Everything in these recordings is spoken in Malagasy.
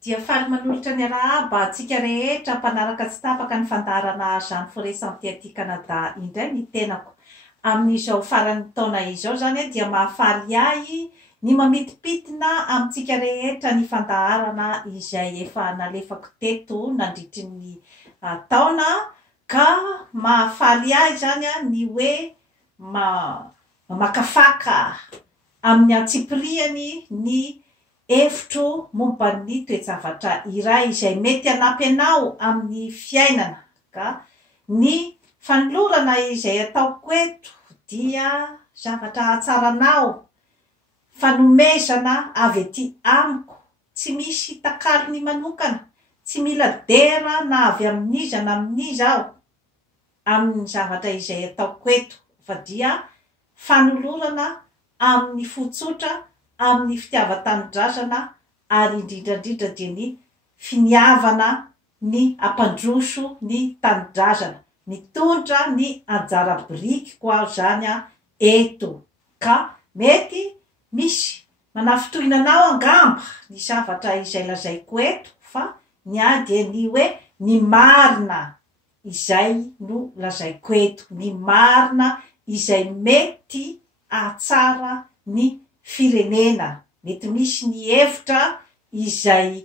dia faly manolotra ny arahaba atsika rehetra mpanaraka tsy tapaka ny fandarana zany foresanty aty Kanada indray ny tenako amin'izao farany taona izao zany dia mahafaly ahy ny mamitipitina amintsika rehetra ny fandaharana izay efa nalefako teto nandritry ny taona ka mahafaly ahy zany ny hoe makafaka amin'ny antsipiriany ny efitro momban'ny toejavatra iray izay mety hanampy anao amin'ny fiainana ka ny fanolorana izay ataoko eto dia zavatra hatsaranao fanomezana avy ety amiko tsy misy takalony manokana tsy mila dera na avy amin'iza na amin'iza aho amin'ny zavatra izay ataoko eto fa dia fanolorana amin'ny fotsotra amin'ny fitiavan-tanindrazana ary indrindrandrindra dia ny finiavana ny ampandroso ny tanindrazana mitondra ny anjara biriky koa zany eto ka mety misy manafitrohinanao angamba ny zavatra izay lazaiko eto fa ny ady ny hoe ny marina izay no lazaiko eto ny marina izay mety ahatsara ny firenena mety misy ny hevitra izay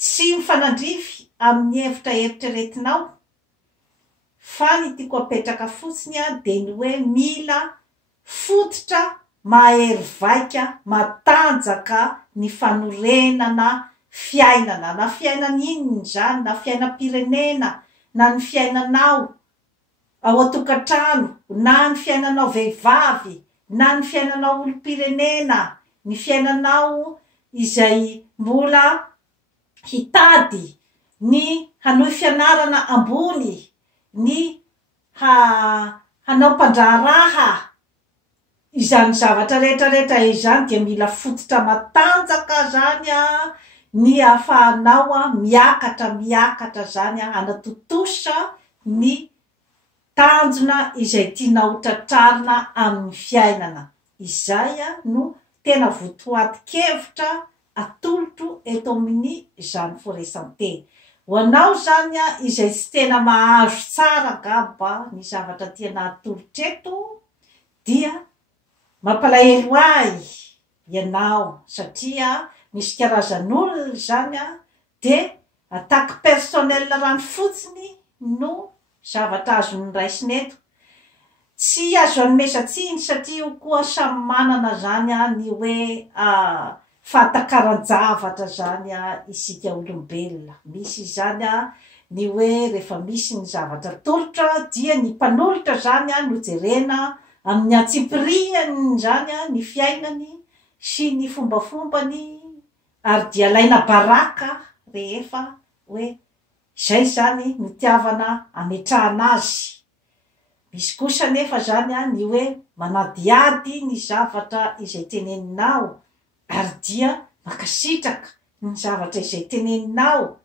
tsy mifanandrify amin'ny hevitra eritreretinao fa ny tiako apetraka fotsiny dia ny hoe mila fototra mahery vaika matanjaka ny fanorenana fiainana na fiainana inony zany na fiainam-pirenena na ny fiainanao ao an-tokantrano na ny fiainanao vehivavy na ny fiainanao olom-pirenena ny fiainanao izay mbola hitady ny hanohy fianarana ambony ny hanao mpandraharaha izany zavatra rehetrarehetra izany dia mila fototra matanjaka zany ny ahafahanao miakatra zany anatotosa ny tanjona izay tianao tratrarina amin'ny fiainana izay no tena votoatin-kevitra atolotro eto amin'ny zany foresanté ho anao zany izay tsy tena mahazo tsara gaba ny zavatra tiana atolotra eto dia mampalahelo ahy ianao satria misy karazan'olona zany de attaque personnelle rano fotsiny no zavatra azo ny raisiny eto tsy azo anomesatsiny satria koa samy manana zany ny hoe fahatakaran-javatra zany isika olombelona misy zany ny hoe rehefa misy ny zavatra tolotra dia ny mpanolotra zany no jerena amin'ny antsipiriany zany ny fiainany sy ny fombafombany ary dia laina baraka rehefa hoe zay zany nitiavana ametrahana azy misy kosa nefa zany ny hoe manadiady ny zavatra izay teneninao ary dia makasitraka ny zavatra izay teneninao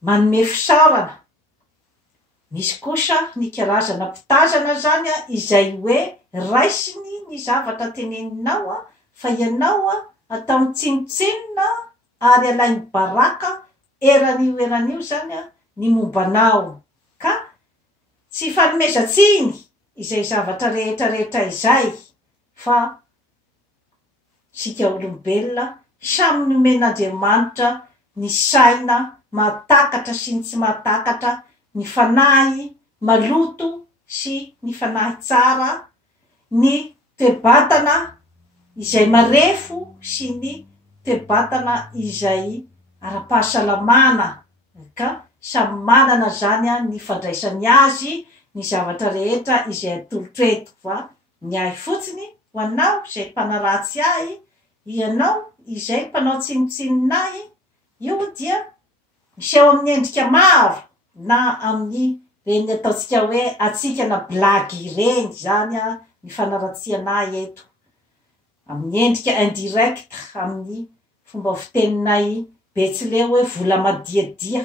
manome fisaorana misy kosa ny karazana mpitazana zany izay hoe raisiny ny zavatra teneninao fa ianao atao mitsinotsinona ary alainy baraka eran'io zany ny mombanao ka tsy fanomezatsiny izay zavatra rehetrarehetra izay fa sika olombelona samy nomen'Andriamanitra ny saina mahatakatra sy ny tsy mahatakatra ny fanahy maloto sy ny fanahy tsara ny toe-batana izay marefo sy ny toe-batana izay ara-pahasalamana ka samy manana zany ny fandraisany azy ny zavatra rehetra izay atolotra eto fa ny ahy fotsiny ho anao izay mpanaratsy ahy ianao izay mpanao tsinotsinonay io dia miseho amin'ny endrika maro na amin'ny reny ataotsika hoe atsika na blagy ireny zany ny fanaratsianay eto amin'ny endrika indirect amin'ny fomba fiteninay betsileo hoe vola madiadia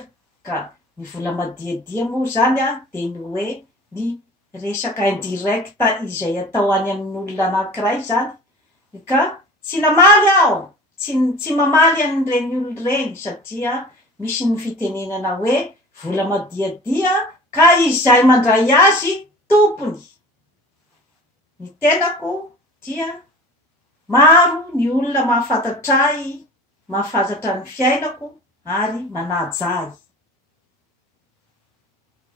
ka ny vola madiadia moa zany de ny hoe ny resaka indirect izay atao any amin'olona anankiray zany ka tsy namaly aho tsy mamaly an'ireny olo reny satria misy ny fitenenana hoe vola madiadia ka izay mandray azy tompony. Ny tenako dia maro ny olona mahafantatray, mahafantatra ny fiainako ary manajay.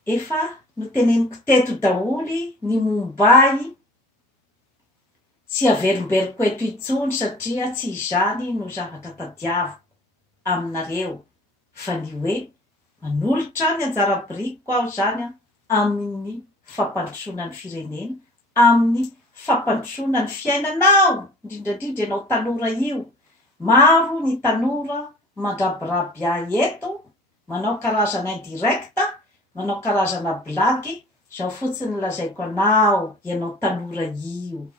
Efa noteneniko teto daholy ny mombay, tsy averimberiko eto itsony satria tsy izany no zavatra tadiaviko aminareo, fa ny hoe manolotra ny anjara-biriko aho zany amin'ny fampandrosoana ny firenena, amin'ny fampandrosoana ny fiainanao, indrindrandrindra ianao tanora io. Maro ny tanora mandrabiraby ahy eto, manao karazana indirecta, manao karazana blagy, zao fotsiny lazaiko anao, ianao tanora io.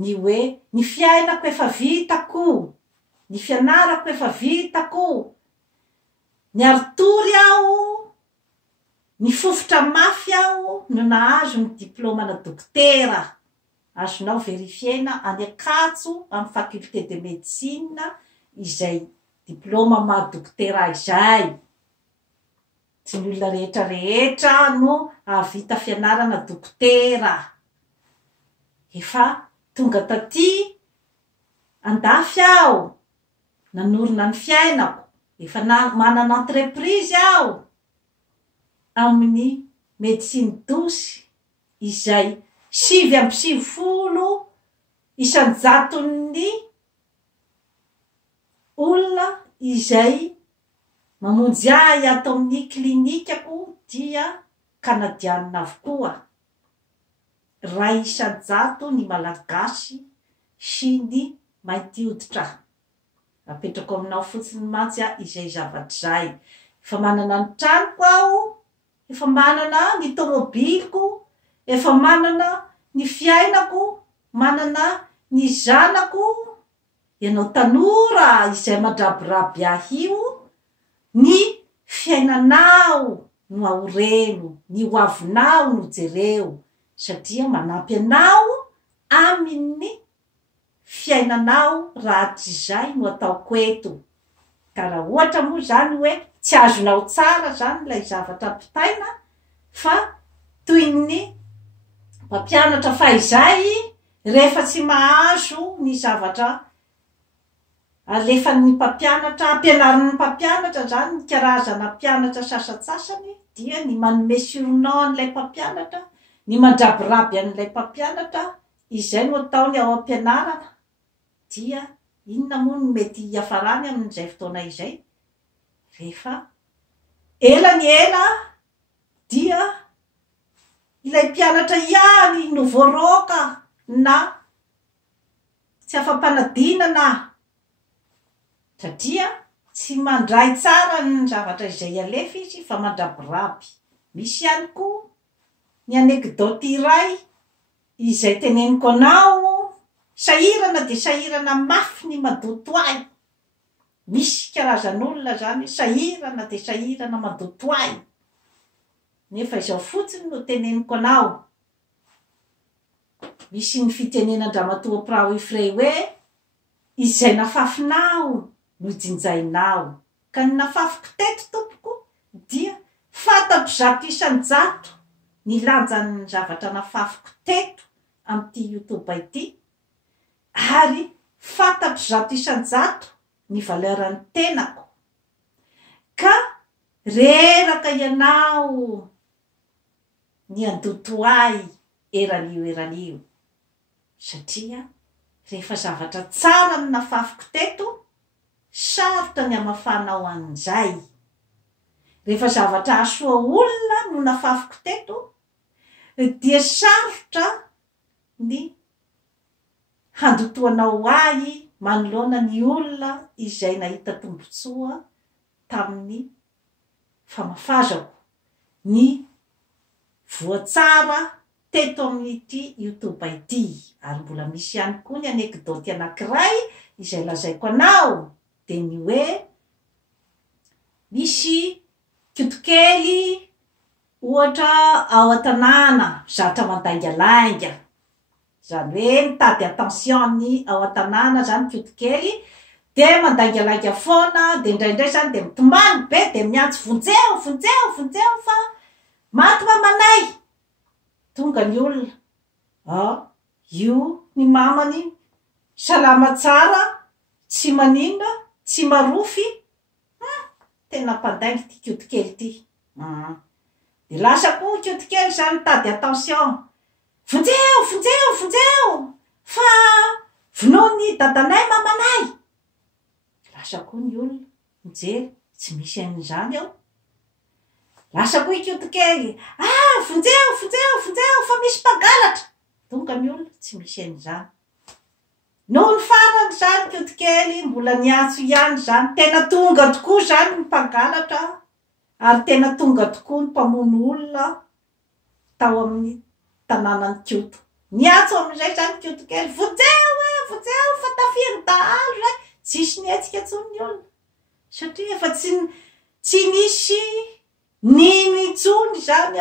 Ny hoe ny fiainako efa vitako, ny fianarako efa vitako, ny aritory aho, ny fofotra mafy aho no nahazo ny diplômana dokotera. Azonao verifiena any Ankatso amin'ny faculté de médecine izay diplôma maha-dokotera izay. Tsy ny olona rehetra rehetra no avita fianarana dokotera. Efa tonga taty andafy aho, nanorina ny fiainako, efa manana entreprise aho amin'ny médecine douce izay 7.50 isan-jaton'ny olona izay mamonjy ahy ato amin'ny klinikako dia kanadianina avokoa. 2 isan-jato ny malagasy sy ny mainty hoditra. Apetrako aminao fotsiny mantsy izay zavatra zay. Efa manana ny tranoko aho, efa manana ny tomobiliko, efa manana ny fiainako, manana ny zanako. Ianao tanora izay mandrabiraby ahy io, ny fiainanao no aoreno, ny hoavinao no jereo, satria manampy anao amin'ny fiainanao raha tsy zay no ataoko eto. Ka raha ohatra moa zany hoe tsy azonao tsara zany lay zavatra ampitaina, fa toy ny mpampianatra fahizay rehefa tsy mahazo ny zavatra alefan'ny mpampianatra, ampianarin'ny mpampianatra zany ny karazana mpianatra sasatsasany, dia ny manome surnom an'ilay mpampianatra, ny mandrabiraby an'ilay mpampianatra, izay no ataony ao ampianarana. Dia inona moa no mety hiafarany amin'izay fotoana izay? Rehefa ela ny ela dia ilay mpianatra ihany no voaroka na tsy afa-panadinana, satria tsy mandray tsara ny zavatra izay alefa izy fa mandrabiraby. Misy ihany koa ny anekdoty iray izay teneniko anao, sahirana de sahirana mafy ny madoto ahy. Misy karazan'olona zany sahirana de sahirana madoto ahy. Nefa izao fotsiny no teneniko anao. Misy ny fitenenan-dramatoa Prao Ifrey hoe izay nafafinao no jinjainao. Ka ny nafafiko teto tompoko dia fantako zato isan-jato ny lanjan'ny zavatra nafafiko teto amin'ity YouTube ity, ary fantako zato isan-jato ny valeran'ny tenako. Ka reraka ianao ny andoto ahy eranio, satria rehefa zavatra tsara ny nafafiko teto, sarotra ny amafanao an'izay. Rehefa zavatra asoa olona no nafafiko teto, dia sarotra ny handotoanao ahy manoloana ny olona izay nahita tombotsoa tamin'ny famafazako ny voatsara teto amin'ity YouTube ity. Ary mbola misy ihany koa ny anekdoty anankiray izay lazaiko anao, de ny hoe misy kiotokely ohatra ao an-tanàna zatra mandaingalainga. zany hoe mitady attention-ny ao an-tanàna zany kiodikely de mandangalanga foana de indraindray zany de mitomany be de miantso vonjeo fa maty mamanay tonga ny olona io ny mamany salama tsara tsy maninona tsy marofy tena mpandaingy ty kiodikely ty de lasa koa kiodikely zany mitady attention vonjeo fa vonoiny dadanay mamanay lasa koa ny olona mijery tsy misy an'izany ao lasa koa kiodikely vonjeo fa misy mpangalatra tonga ny olona tsy misy an'izany noho ny farany zany kiodikely mbola niantso ihany zany tena tonga tokoa zany ny mpangalatra ary tena tonga tokoa ny mpamono olona tao amin'ny tanànany kioto niantso am'izay zany kiodikely vonjeo fa tafiany dahalo zay tsisy nietsika tsony ny olona satria efa tsy nisy nitsony zany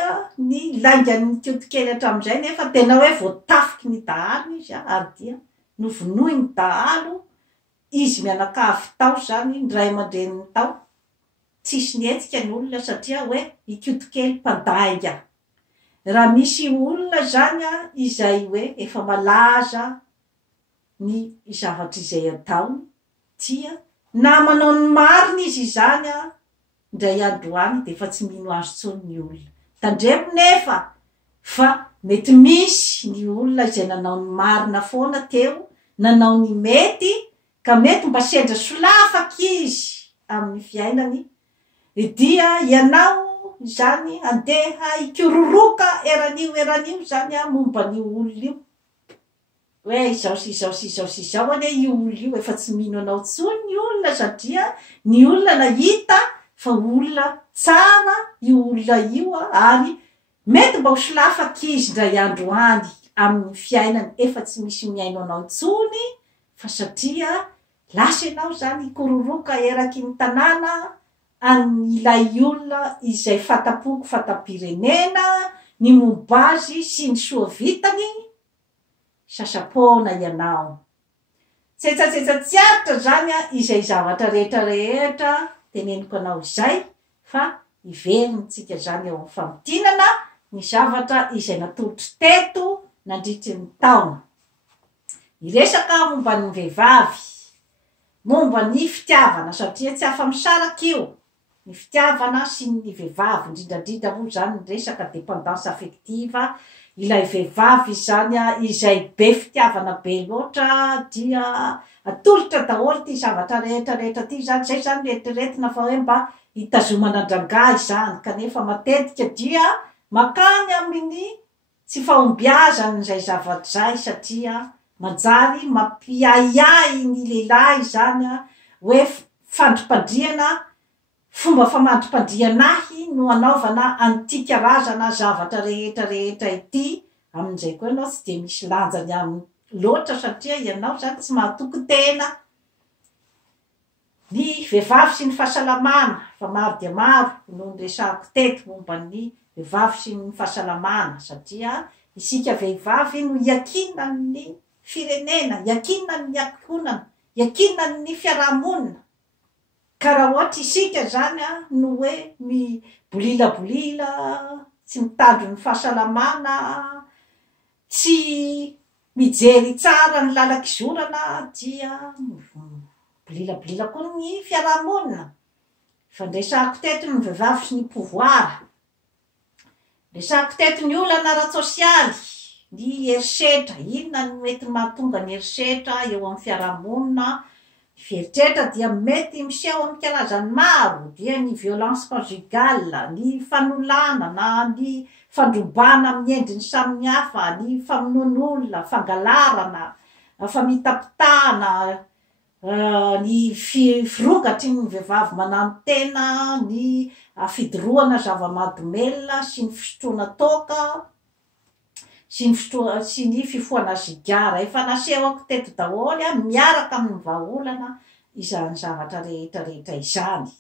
ny laingan'ny kiodikely hatramin'izay nefa tena hoe voatafiky ny dahalo izy ary dia novonoy ny dahalo izy mianakavy tao zany ndray aman-dreniny tao tsisy nietsika ny olona satria hoe ikiodikely mpandainga raha misy olona zany izay hoe efa malaza ny zavatra izay ataony dia na manao ny mariny izy zany ndray androany de efa tsy mino azo tsony ny olona tandremo nefa fa mety misy ny olona izay nanao ny marina foana teo nanao ny mety ka mety mba sendra solafaky izy amin'ny fiainany dia ianao zany andeha ikororoka eranio zany momba ny olona io hoe izao ane io olona io efa tsy mino anao tsony ny olona satria ny olona nahita fa olona tsara io olona io ary mety mba ho solafaky izy ndray andro any amin'ny fiainany efa tsy misy miaino anao tsony fa satria lasa ianao zany ikororoka eraky ny tanàna an'ilay olona izay fatapoko fatapirenena ny mombazy sy ny soa vitany sasapona ianao tsetsatsiaritra zany izay zavatra rehetrarehetra teneniko anao izay fa iverintsika zany eo amin'ny famidinana ny zavatra izay natolotry teto nandritry ny taona iresaka momba ny vehivavy momba ny fitiavana satria tsy afa-misaraky io ny fitiavana sy ny vehivavy indrindrandrindra moa zany ny resaka dépendance affective ilay vehivavy zany izay be fitiavana be loatra dia atolotra daholo ty zavatra rehetrarehetra ty zany zay zany rehetriretina fa hoe mba hitazomana drangay zany kanefa matetika dia makany amin'ny tsy fahombiazany zay zavatra zay satria manjary mampiaiay ny lehilahy zany hoe fandrom-pandriana fomba famandrom-pandrianahy no anaovana an'ity karazana zavatra rehetrarehetra ity amin'izay koa ianao tsy de misy lanjany amin'ny loatra satria ianao zany tsy mahatoky tena ny vehivavy sy ny fahasalamana fa maro dia maro no resahako teto momba ny vehivavy sy ny fahasalamana satria isika vehivavy no iakinan'ny firenena iakinan'ny akonana iakinan'ny fiarahamonina ka raha ohatra isika zany no hoe bolilabolila tsy mitandro ny fahasalamana tsy mijery tsara ny lalak'izorana dia bolilabolila koa ny fiarahamonina fa ndresahako teto ny vehivavy sy ny pouvoir ndresahako teto ny olana ara-tsosialy ny herisetra inona ny mety mahatonga ny herisetra eo amin'ny fiarahamonina feritreritra dia mety miseho amin'ny karazany maro dia ny violence conjugale ny fanolana ny fandrobana amin'ny endriny samihafa ny famonoan'olona fangalarana famitapitahana ny firogatry ny vehivavy manano tena ny fidoroana zava-mahadomelona sy ny fisotroana toka sy ny fifoana zigara efa nasehoko teto daholo miaraka amin'ny vahaolana izany zavatra rehetrarehetra izany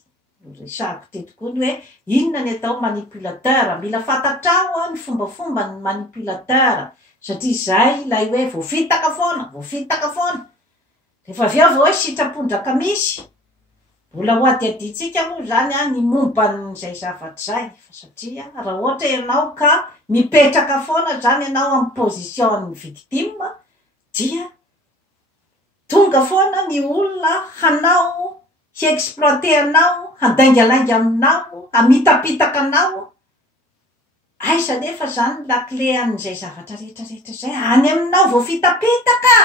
resahako teto koa ny hoe inona ny atao manipulateur mila fantatrao ny fombafomba ny manipulateur satria zay ilay hoe voafitaka foana rehefa avy eo hoe sitrapondraka misy mbola ho adiaditsika moa zany a ny momban'izay zavatra zay fa satria raha ohatra ianao ka mipetraka foana zany ianao amin'ny position victime dia tonga foana ny olona hanao hiexploiter anao handaingalainga aminao hamitapitaka anao aiza nefa zany lakle an'izay zavatra rehetrarehetra zay any aminao vo fitapitaka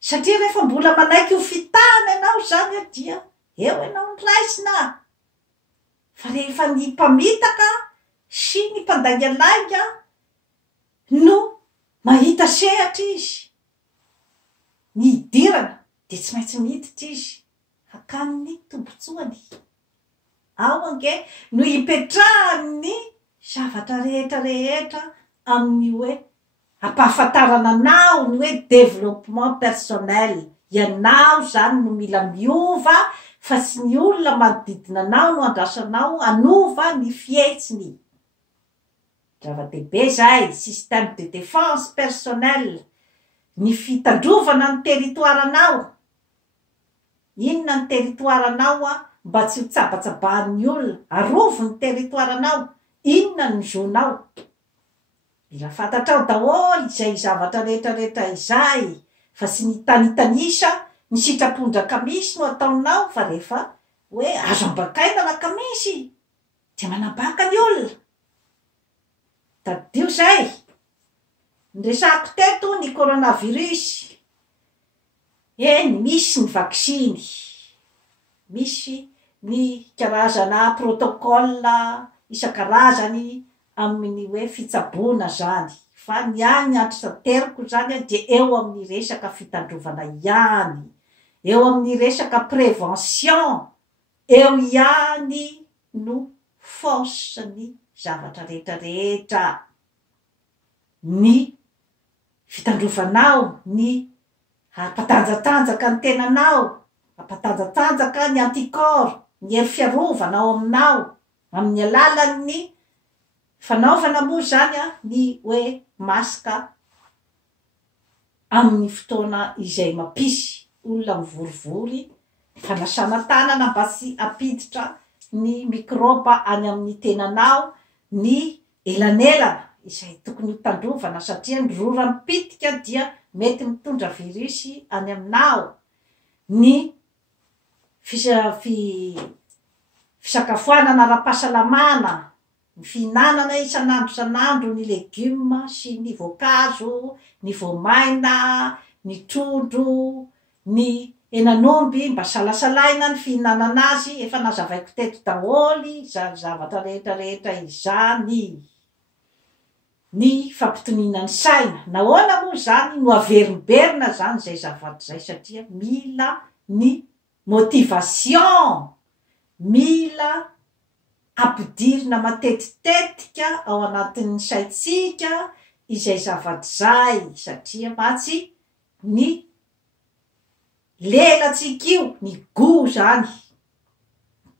satria rehefa mbola manaiky ho fitana ianao zany a dia eo ianao ny raisina fa rehefa ny mpamitaka sy ny mpandaingalainga no mahita sehatra izy ny idirana de tsy maintsy miditra izy hakan'ny tombotsoany ao ange no hipetrahany zavatra rehetrarehetra amin'ny hoe ampahafantarana anao ny hoe développement personnel ianao zany no mila miova fa tsy ny olona manodidina anao no andrasanao anova ny fihetsiny zava-dehibe zay système de défense personnelle ny fitandrovana ny territoiranao inona ny territoiranao a mba tsy ho tsabatsabahan'ny olona arovo ny territoiranao inona ny zonao mila fantatrao daholo izay zavatra rehetrarehetra izay fa sy ny tanitanisa ny sitrapondraka misy no ataonao fa rehefa hoe azo ambakaina raka misy de manabaka ny olona tadio zay nyresako teto ny coronavirus misy ny vaksiny misy ny karazana protocole isan-karazany amin'ny hoe fitsabona zany fa ny any atrisateriko zany de eo amin'ny resaka fitandrovana ihany eo amin'ny resaka prévention eo ihany no force ny zavatra rehetrarehetra ny fitandrovanao ny ampatanjatanjaka ny tenanao ampatanjatanjaka ny anticorps ny hery fiarovana ao aminao amin'ny alalan'ny fanaovana moa zany a ny hoe masaka amin'ny fotoana izay mampisy olona mivorivory fanasana tanana mba tsy apiditra ny mikroba any amin'ny tenanao ny elanelana izay tokony ho tandrovana satria ny rora mipitika dia mety mitondra virusy any aminao ny fisakafoanana ara-pahasalamana ny fihinanana isanandro ny legioma sy ny voankazo ny voamaina ny trondro ny henan'omby mba salasalaina ny fihinanana azy efa nazavaiko teto daholy zany zavatra rehetrarehetra izany ny fampitonina ny saina nahoana moa zany no averimberina zany zay zavatra zay satria mila ny motivation mila ampidirina matetitetika ao anatin'ny saitsika izay zavatra zay satria matsy ny lelatsikio ny go zany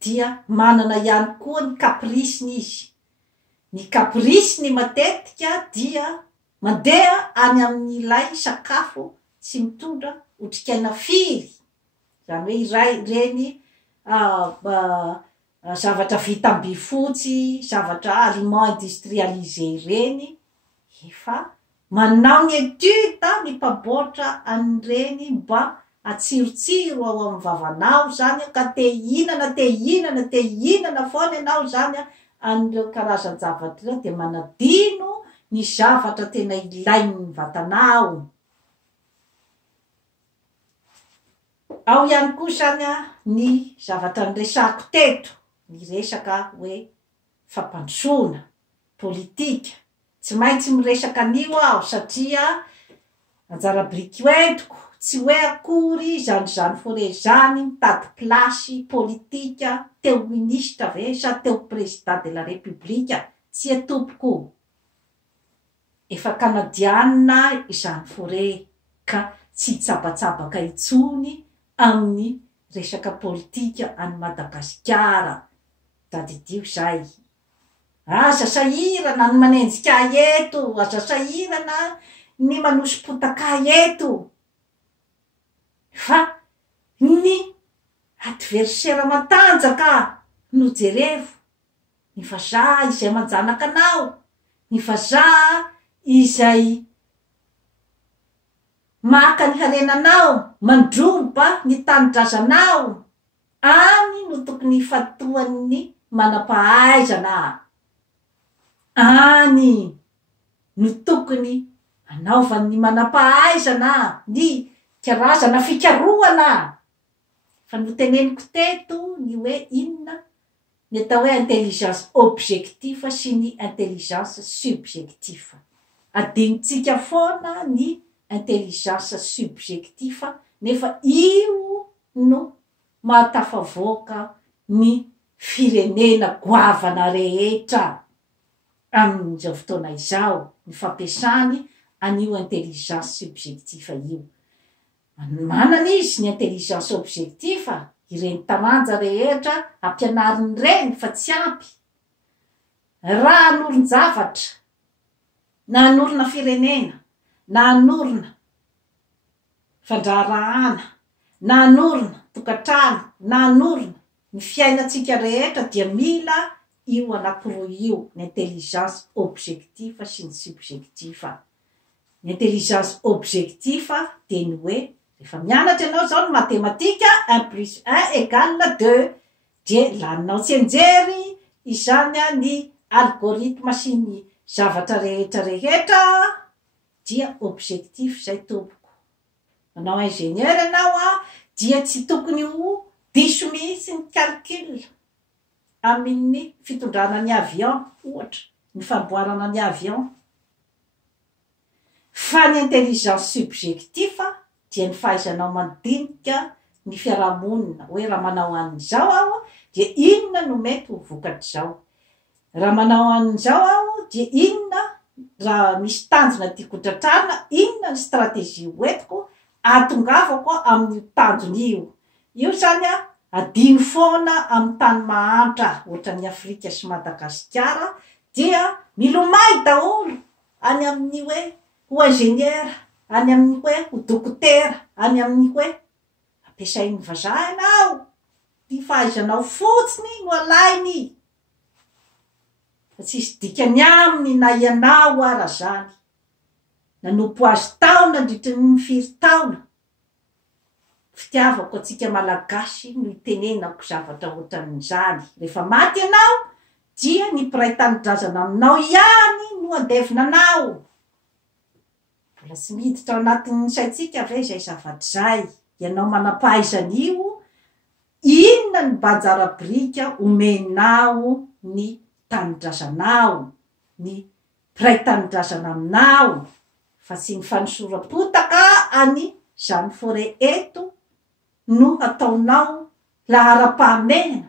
dia manana ihany koa ny kaprisiny izy ny kaprisiny matetika dia mandeha any amin'n'ilay sakafo tsy mitondra otrikaina firy zany hoe iray reny zavatra vita amby fotsy zavatra aliment industrialisé reny efa manao ny etude ny mpaboatra an'ireny mba atsirotsiro ao amin'ny vavanao zany ka te hihinana foana ianao zany an'ireo karazany zavatra ireo de manadino ny zavatra tena ilain'ny vatanao ao ihany koa zany ny zavatra nyresako teto ny resaka hoe fampandrosoana politika tsy maintsy miresaka anio aho satria anjara biriky hoentiko tsy hoe akory zany fore zany mitady plasy politika teo ministra ve sa teo président de la république tsy atompoko efa kanadianina izany fore ka tsy tsabatsabaka itsony amin'ny resaka politika any Madagasikara tadidio zay aza sahirana ny manenjika eto, aza sahirana ny manosy-potaka eto. Fa ny adversera matanjaka no jerevo, ny vazaha izay manjanaka anao, ny vazaha izay maka ny harenanao, mandroba ny tanindrazanao, any no tokony fatoan'ny manampahaizana. Any no tokony anaovan'ny manampahaizana ny karazana fikaroana. Fa no teneniko teto ny hoe inona ny atao hoe intelligence objective sy ny intelligence subjective. Adinitsika foana ny intelligence subjective nefa io no mahatafavoaka ny firenena goavana rehetra amin'izao fotoana izao, ny fampiasany an'io intelligence subjective io. Manana izy ny intelligence objective, ireny taranja rehetra ampianariny reny fa tsy ampy. Raha anoron-javatra, na anorona firenena, na anorona fandraharahana, na anorona tokantrano, na anorona ny fiainatsika rehetra dia mila io anankiroa io, ny intelligence objective sy ny subjective. Ny intelligence objective dia ny hoe rehefa mianatra ianao zao ny matematika 1+1=2, dia laninao tsenjery izany ny algorithme sy ny zavatra rehetra rehetra, dia objectif zay tompoko. Manao ingénieur ianao dia tsy tokony ho diso mihitsy ny calcul amin'ny fitondrana ny avion, ohatra ny famboarana ny avion. Fa ny intelligence subjective dia ny fahaizanao mandinika ny fiarahamonina, hoe raha manao an'izao aho dia inona no mety ho vokatr'izao, raha manao an'izao aho dia inona raha misy tanjona tiako tratrarina, inona ny stratégie hoentiko atongavako amin'ny tanjony io. Io zany adino foana amin'ny tany mahantra ohatran'ny Afrika sy Madagasikara, dia milomay daholo any amin'ny hoe ho ingénieur, any amin'ny hoe ho dokotera, any amin'ny hoe ampiasain'ny vazaha ianao, ty fahaizanao fotsiny no alainy. Fa tsisy dikany aminy na ianao ara zany. Nanompo azy taona ndritry ny 4 taona. Fitiavako atsika malagasy no itenenako zavatra ohatran'izany. Rehefa maty ianao, dia ny mpiray tanindrazana aminao ihany no andevinanao. Mbola tsy miditra ao anatin'ny saitsika ve zay zavatra zay. Ianao manampahaizan'io, inona ny banjarabrika omenao ny tanindrazanao, ny mpiray tanindrazana aminao, fa tsy ny fanosoram-potaka any zany forêt eto no ataonao lahara-pahamehana.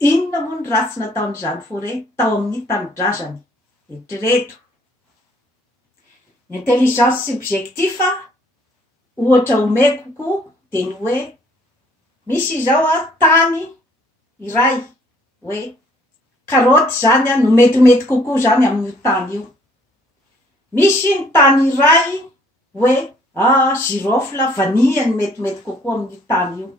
Inona moa ny ratsy nataony zany forêt tao amin'ny tanindrazany eritrereto. Ny intelligence subjective ohatra omekoko dia ny hoe misy zao tany iray hoe karoty zany no metimety kokoa zany amin'ny tany io. Misy ny tany iray hoe girofle, vania ny metimety kokoa amin'ny tany io.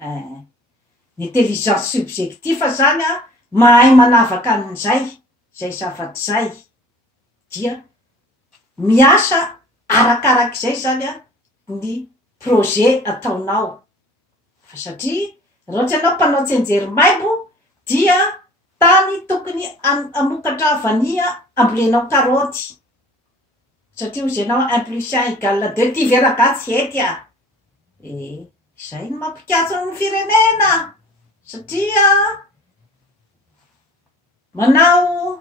Ny intelligence subjective zany mahay manavaka an'izay, zay zavatra zay, dia miasa arakarak'izay zany ny projet ataonao. Fa satria raha ohatra ianao mpanao tsenjery maimbo, dia tany tokony amokatra vania ambolenao karoty. Satria hozy ianao 1+1=2, ty veragatsy ety zay no mampikatso ny firenena. Satria manao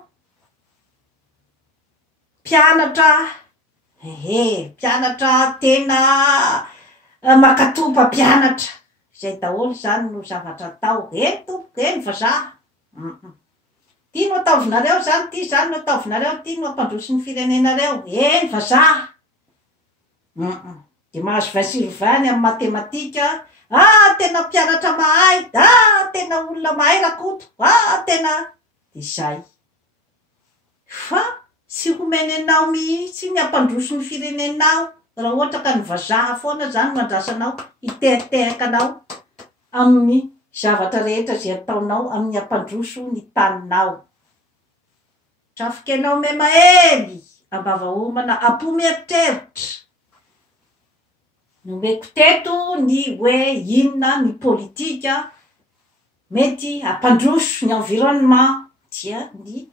mpianatra, mpianatra tena makatopa mpianatra, zay daholo zany no zavatra atao. Tompoko, vazaha. Ty no ataovinareo zany, ty zany no ataovinareo, ty no ampandroso ny firenenareo. Vazaha. Dia mahazo 20/20 amin'ny matematika. Tena mpianatra mahay, tena olona mahay rakoto, tena. Dia zay. fa tsy homeny anao mihitsy ny ampandroso ny firenenao raha ohatra ka ny vazaha foana zany mandrasanao itehatehaka anao amin'ny zavatra rehetra zay ataonao amin'ny ampandroso ny taninao. Trafika anao memahely ambavaomana ampomeritreritra nomeko teto ny hoe inona ny politika mety ampandroso ny environnement dia ny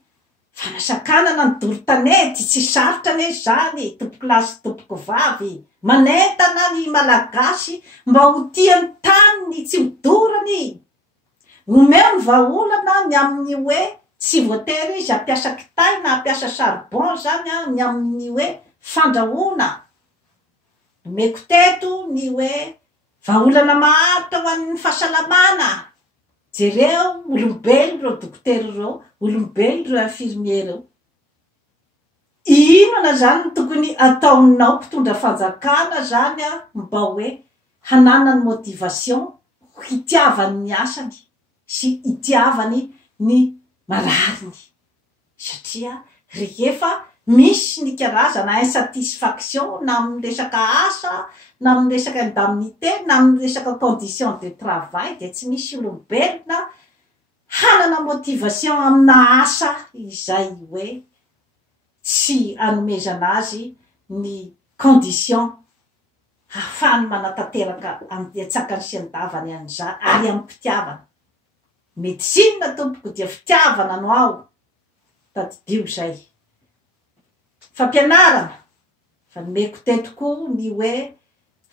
fanasakanana ny doro-tanety tsy sarotra ane zany tompoko lasy tompoko vavy manentana ny malagasy mba ho tiany taniny tsy hodorany omeo ny vahaolana ny amin'ny hoe tsy voatery izy ampiasa kitay na ampiasa charbon zany ny amin'ny hoe fandrahoana. Nomeko teto ny hoe vahaolana maharitra ho an'ny fahasalamana. Jereo olombelo reo dokotera reo, olombelo reo infirmier reo. Inona zany no tokony ataonao mpitondra fanjakana zany mba hoe hanana ny motivation hitiavany ny asany sy hitiavany ny marariny. Satria rehefa misy ny karazana insatisfaction na amin'ny resaka asa na amin'ny resaka indemnité na amin'ny resaka condition de travail de tsy misy olombelona hanana motivation amina asa izay hoe tsy anomezana azy ny condition hahafany manatanteraka amin'ny atsakany sy andavany an'izany ary amin'ny mpitiavana. Médecine tompoko dia fitiavana no ao tadidio zay. Fampianarana fa nomeko tetoko ny hoe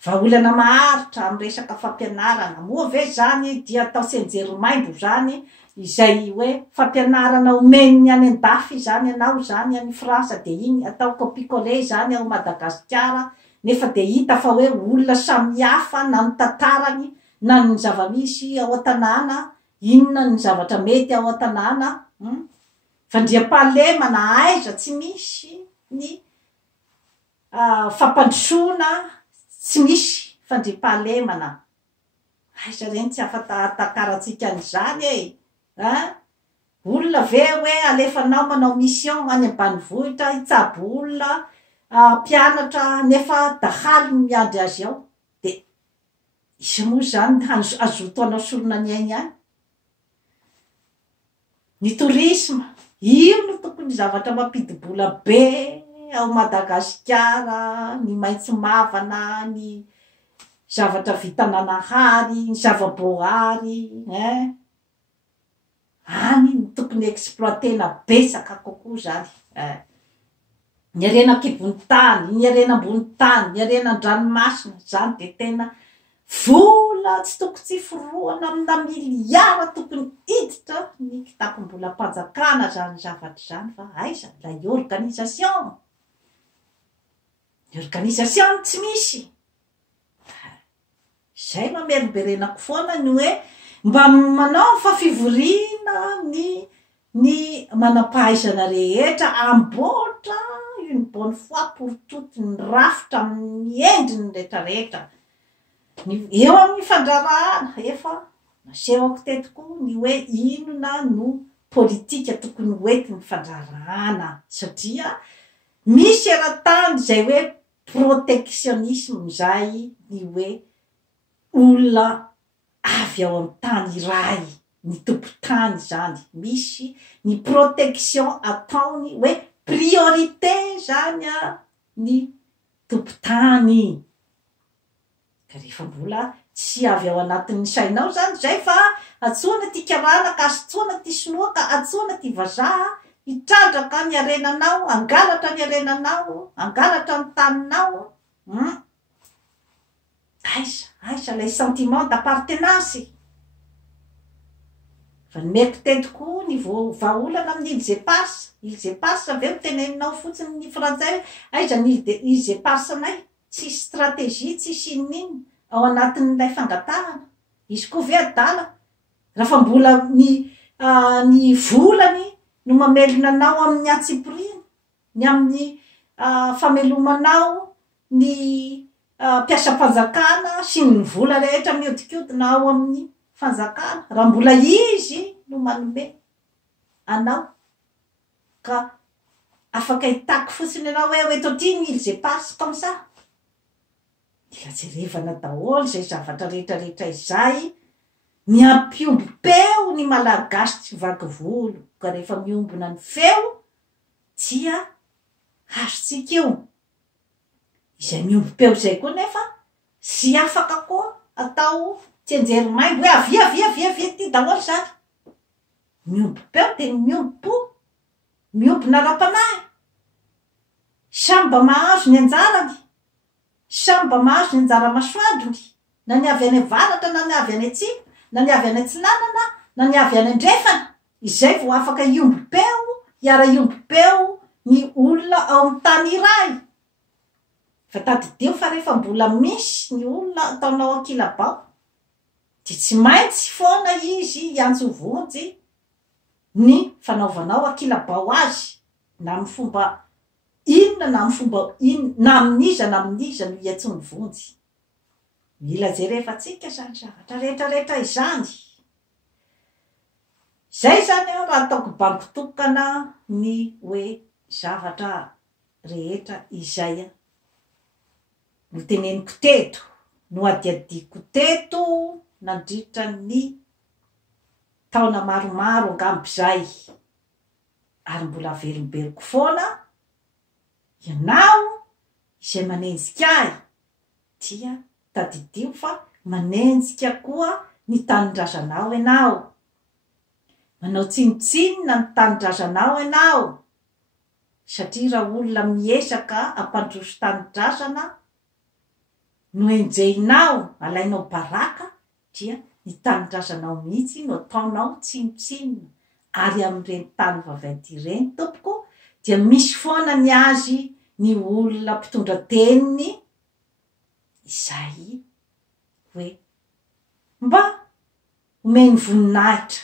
vahaolana maharitra amin'ny resaka fampianarana moa ve zany dia atao senjerimaimbo zany izay hoe fampianarana omeny any andafy zany anao zany any Frantsa de iny atao copie-coller zany ao Madagasikara nefa de hita fa hoe olona samihafa na ny tantarany na ny zava-misy ao an-tanàna inona ny zavatra mety ao an-tanàna fandriam-pahalemana aiza tsy misy ny fampandrosoana tsy misy fandriam-pahalemana aiza reny tsy afatakaratsika an'izany olona ve hoe alefanao manao mission any ambanivohitra hitsabo olona mpianatra nefa dahalo miandry azy ao de izy moa zany azoto anao solona ny ainy any. Ny tourisme io no tokony zavatra mampidibola be ao Madagasikara, ny maitso mavana, ny zavatra vitananahary, ny zavaboary any no tokony exploitena besaka kokoa zany. Ny arena ankibony tany, ny arena ambony tany, ny arena an-dranomasina zany de tena vola tsy tokony tsy foroana amina miliara tokony hiditra ny kitapom-bola mpanjakana zany zavatra zany fa aiza la organisation. Ny organisation tsy misy. Zay mamerimberenako foana ny hoe mba manao fa fivoriana ny manampahaizana rehetra amboatra une bonne fois pour toutes ny rafitra amin'ny endriny rehetrarehetra. Eo amin'ny fandrarahana efa nasehoko tetoko ny hoe inona no politika tokony hoentiny fandrarahana satria misy eran-tany zay hoe protectionnisme zay ny hoe olona avy ao amin'ny tany iray ny tompo-tany zany misy ny protection ataony hoe priorité zany ny tompo-tany. Ka rehefa mbola tsy avy ao anatin'ny sainao zany zay fa atsoana ty karanaka, atsoana ty sinoaka, atsoana ty vazaha hitrandraka ny arenanao, angalatra ny arenanao, angalatra ny taninao. Aiza lay sentiment d'appartenance. Fa nomeko tetoko ny vahaolana amin'ny Îles Éparses. Îles Éparses aveo teneninao fotsiny ny frantsay aiza ny Îles Éparses nay tsy stratégie tsy sininy ao anatin'ilay fangatahana izy koa ve adala raha mbola ny volany no mamelona anao amin'ny antsipriany ny amin'ny famelomanao ny mpiasa-panjakana sy ny vola rehetra miodikodina ao amin'ny fanjakana raha mbola izy no manome anao ka afaka hitako fotsiny ianao hoe totiny il je passe comme ça. Mila jerevana daholo zay zavatra rehetrarehetra izay miampiomby peo ny malagasy tsy vaky volo ka rehefa miombona ny feo dia hazotsika io. Izay miomby peo zay koa nefa sy afaka koa atao tsy anjery maimbo hoe avia ty daholo zany. Miomby peo de miomby po, miomby nara-panahy. Samba mahazo ny anjarany, samba mahazo ny anjara masoandrony, na ny avy any avaratra na ny avy any atsimo, na ny avy any atsinanana na ny avy any andrefana. Izay vo afaka iomby peo, hiara iomby peo ny olona ao amin'ny tany iray. Fa tadidio fa rehefa mbola misy ny olona ataonao ankilabao dia tsy maintsy foana izy hiantso vonjy ny fanaovanao ankilabao azy, na amin'ny fomba inona na amin'ny fomba inona, na amin'iza na amin'iza no hiantsony vonjy. Mila jerevantsika zany zavatra rehetrarehetra izany. Zay zany aho raha ataoko bango tokana ny hoe zavatra rehetra izay no teneniko teto, no adiadiko teto nandritra ny taona maromaro angamby zay. Ary mbola verimberiko foana ianao izay manenjika ahy dia tadidio fa manenjika koa ny tanindrazanao ianao. Manao tsinotsinona ny tanindrazanao ianao. Satria raha olona miesaka ampandroso tanindrazana no enjeinao, alainao baraka, dia ny tanindrazanao mihitsy no ataonao tsinotsinona. Ary amin'ireny tany vaventy ireny tompoko dia misy foana ny azy ny olona mpitondra teniny izay hoe mba omeny voninahitra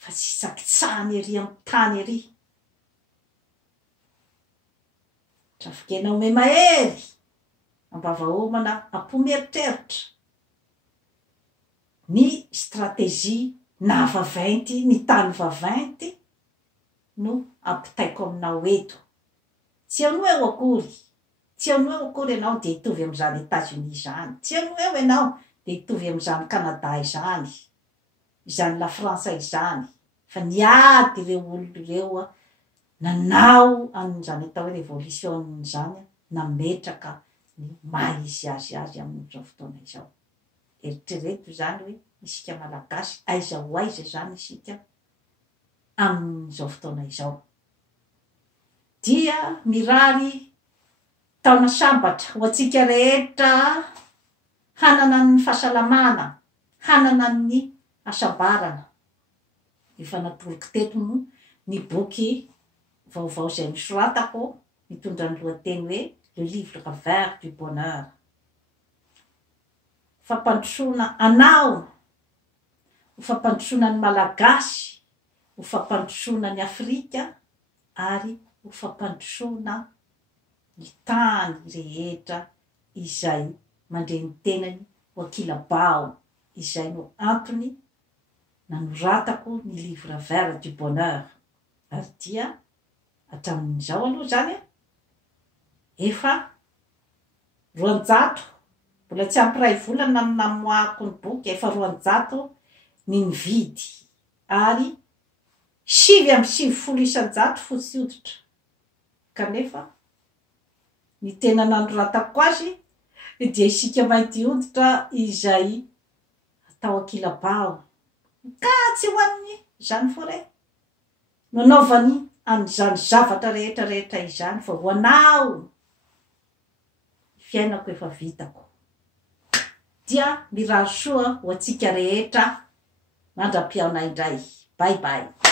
fa tsy sakitsahany ery amin'ny tany ery. Trafikenao me mahery ambavahomana ampomeritreritra ny stratégie na vaventy, ny tany vaventy no ampitaiko aminao eto. Tsy ano eo akory, tsy ano eo akory ianao dia hitovy amin'izany États-Unis zany, tsy ano eo ianao dia hitovy amin'izany Canada izany, izany la Frantsa izany. Fa niady ireo olona ireo nanao an'izany atao hoe révolution zany, nametraka ny maha izy azy amin'izao fotoana izao. Eritrereto zany hoe isika malagasy aiza ho aiza zany isika amin'izao fotoana izao. Dia mirary taona sambatra ho antsika rehetra hanana ny fahasalamana, hanana ny asabarana. Efa natoloko teto ny boky vaovao izay nisoratako mitondra ny lohateny hoe le livre vert du bonheur. Fampandrosoana anao, ho fampandrosoana ny malagasy, ho fampandrosoana ny Afrika, ary ho fampandrosoana ny tany rehetra izay mandre ny tenany ho ankilabao, izay no antony nanoratako ny livre vert du bonheur. Ary dia hatramin'izao aloha zany efa 200, mbola tsy ampy 2 volana namoahako ny boky, efa 200 ny nividy, ary 750 fotsy hoditra. Kanefa ny tena nanoratako azy dia isika mainty hoditra izay atao ankilabao, ka tsy ho an'ny zany foray nanaovany an'izany zavatra rehetrarehetra izany, fa ho anao fiainako efa vitako. Dia mirahasoa ho antsika rehetra mandram-piaona indray. Bye bye.